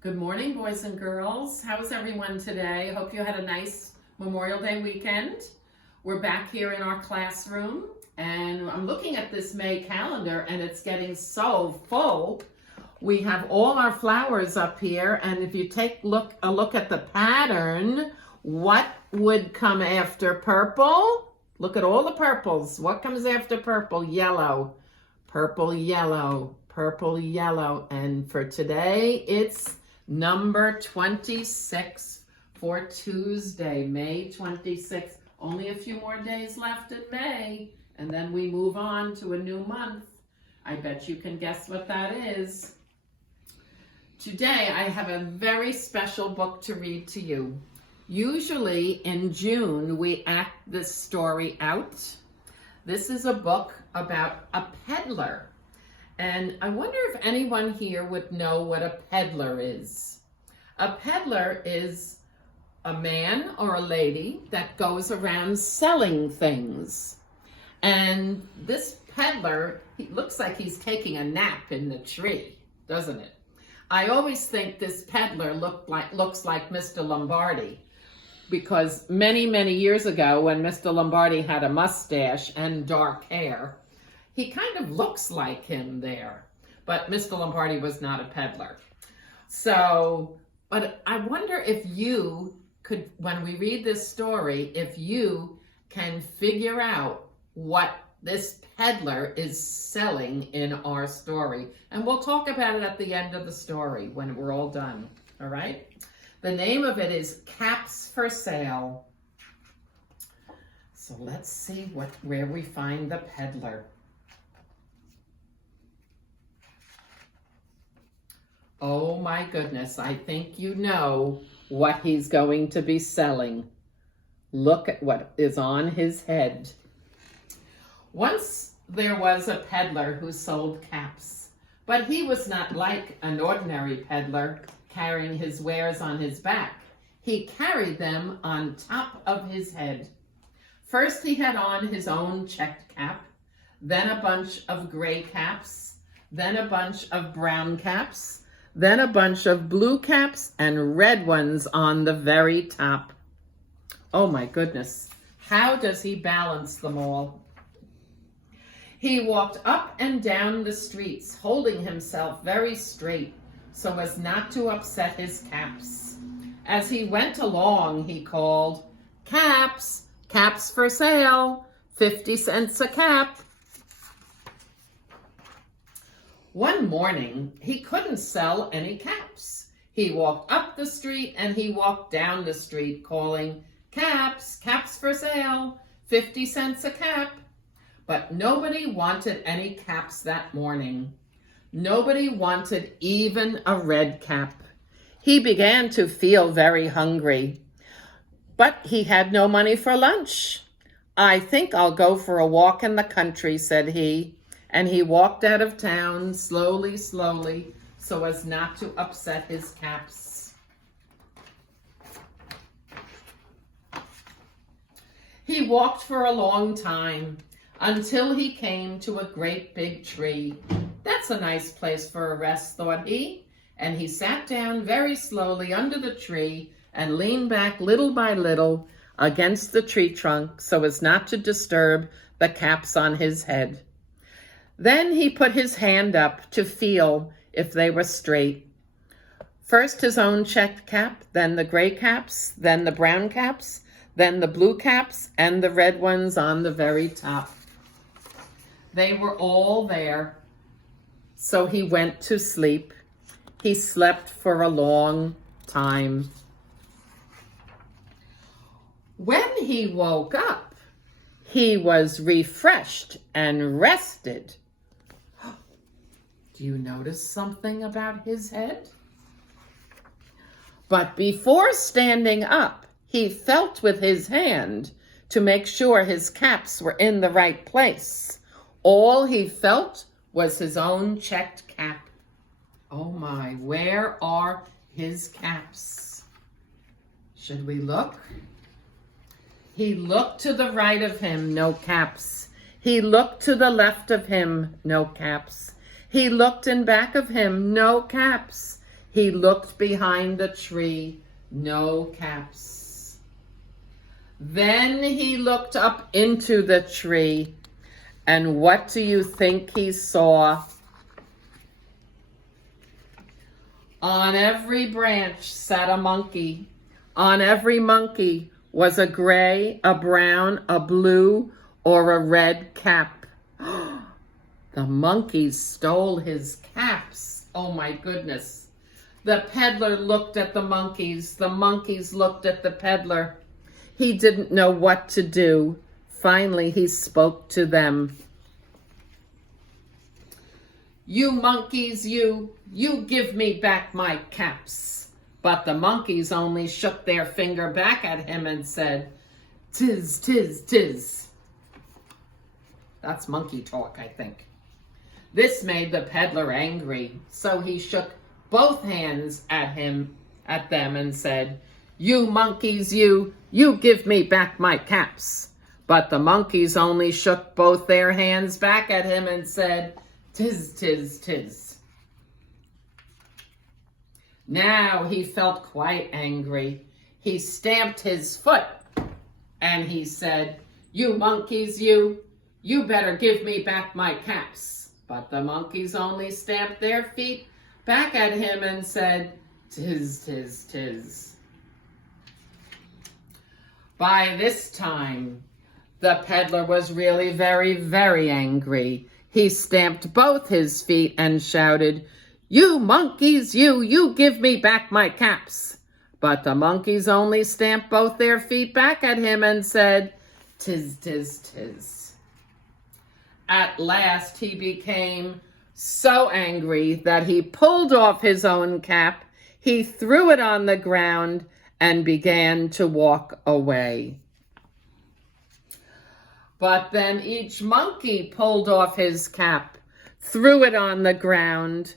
Good morning, boys and girls. How's everyone today? Hope you had a nice Memorial Day weekend. We're back here in our classroom, and I'm looking at this May calendar, and it's getting so full. We have all our flowers up here, and if you take a look at the pattern, what would come after purple? Look at all the purples. What comes after purple? Yellow. Purple, yellow, purple, yellow. And for today, it's number 26 for Tuesday, May 26th. Only a few more days left in May, and then we move on to a new month. I bet you can guess what that is. Today, I have a very special book to read to you. Usually in June, we act this story out. This is a book about a peddler. And I wonder if anyone here would know what a peddler is. A peddler is a man or a lady that goes around selling things. And this peddler, he looks like he's taking a nap in the tree, doesn't it? I always think this peddler looks like Mr. Lombardi, because many, many years ago when Mr. Lombardi had a mustache and dark hair, he kind of looks like him there, but Mr. Lombardi was not a peddler. So, but I wonder if you could, when we read this story, if you can figure out what this peddler is selling in our story. And we'll talk about it at the end of the story when we're all done, all right? The name of it is Caps for Sale. So let's see where we find the peddler. Oh my goodness, I think you know what he's going to be selling. Look at what is on his head. Once there was a peddler who sold caps, but he was not like an ordinary peddler carrying his wares on his back. He carried them on top of his head. First he had on his own checked cap, then a bunch of gray caps, then a bunch of brown caps, then a bunch of blue caps and red ones on the very top. Oh my goodness, how does he balance them all? He walked up and down the streets, holding himself very straight so as not to upset his caps. As he went along, he called, "Caps, caps for sale, 50 cents a cap." One morning, he couldn't sell any caps. He walked up the street and he walked down the street calling, "Caps, caps for sale, 50 cents a cap." But nobody wanted any caps that morning. Nobody wanted even a red cap. He began to feel very hungry, but he had no money for lunch. "I think I'll go for a walk in the country," said he. And he walked out of town slowly, slowly, so as not to upset his caps. He walked for a long time until he came to a great big tree. "That's a nice place for a rest," thought he, and he sat down very slowly under the tree and leaned back little by little against the tree trunk so as not to disturb the caps on his head. Then he put his hand up to feel if they were straight. First his own checked cap, then the gray caps, then the brown caps, then the blue caps, and the red ones on the very top. They were all there. So he went to sleep. He slept for a long time. When he woke up, he was refreshed and rested. Do you notice something about his head? But before standing up, he felt with his hand to make sure his caps were in the right place. All he felt was his own checked cap. Oh my, where are his caps? Should we look? He looked to the right of him, no caps. He looked to the left of him, no caps. He looked in back of him, no caps. He looked behind the tree, no caps. Then he looked up into the tree, and what do you think he saw? On every branch sat a monkey. On every monkey was a gray, a brown, a blue, or a red cap. The monkeys stole his caps. Oh my goodness. The peddler looked at the monkeys. The monkeys looked at the peddler. He didn't know what to do. Finally, he spoke to them. You monkeys, you give me back my caps. But the monkeys only shook their finger back at him and said, "'Tis, 'tis, 'tis." That's monkey talk, I think. This made the peddler angry, so he shook both hands at them and said, You monkeys, you give me back my caps. But the monkeys only shook both their hands back at him and said, "'Tis, 'tis, 'tis." Now he felt quite angry. He stamped his foot and he said, You monkeys, you better give me back my caps. But the monkeys only stamped their feet back at him and said, "'Tis, 'tis, 'tis." By this time, the peddler was really very, very angry. He stamped both his feet and shouted, You monkeys, you give me back my caps. But the monkeys only stamped both their feet back at him and said, "'Tis, 'tis, 'tis." At last he became so angry that he pulled off his own cap, he threw it on the ground, and began to walk away. But then each monkey pulled off his cap, threw it on the ground,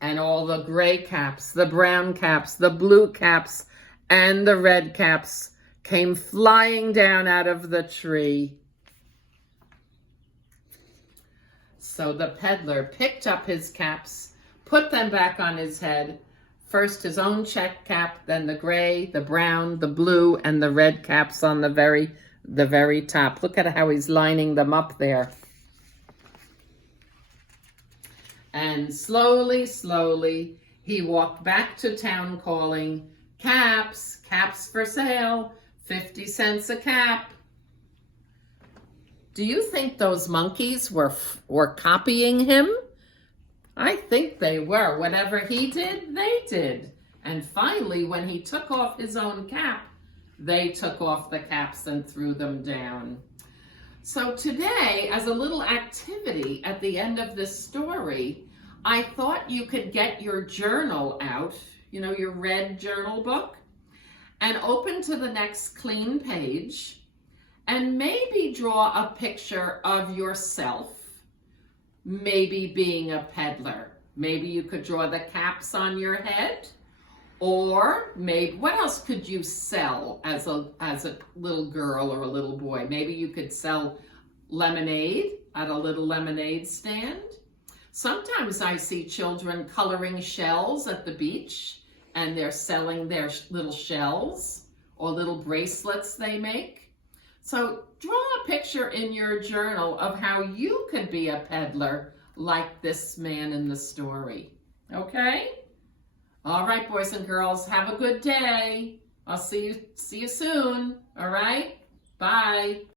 and all the gray caps, the brown caps, the blue caps, and the red caps came flying down out of the tree. So the peddler picked up his caps, put them back on his head, first his own check cap, then the gray, the brown, the blue, and the red caps on the very top. Look at how he's lining them up there. And slowly, slowly, he walked back to town calling, "Caps, caps for sale, 50 cents a cap." Do you think those monkeys were copying him? I think they were. Whatever he did, they did. And finally, when he took off his own cap, they took off the caps and threw them down. So today, as a little activity at the end of this story, I thought you could get your journal out, your red journal book, and open to the next clean page, and maybe draw a picture of yourself, maybe being a peddler. Maybe you could draw the caps on your head, or maybe, what else could you sell as a little girl or a little boy? Maybe you could sell lemonade at a little lemonade stand. Sometimes I see children coloring shells at the beach, and they're selling their little shells or little bracelets they make. So draw a picture in your journal of how you could be a peddler like this man in the story. Okay? All right, boys and girls, have a good day. I'll see you soon. All right? Bye.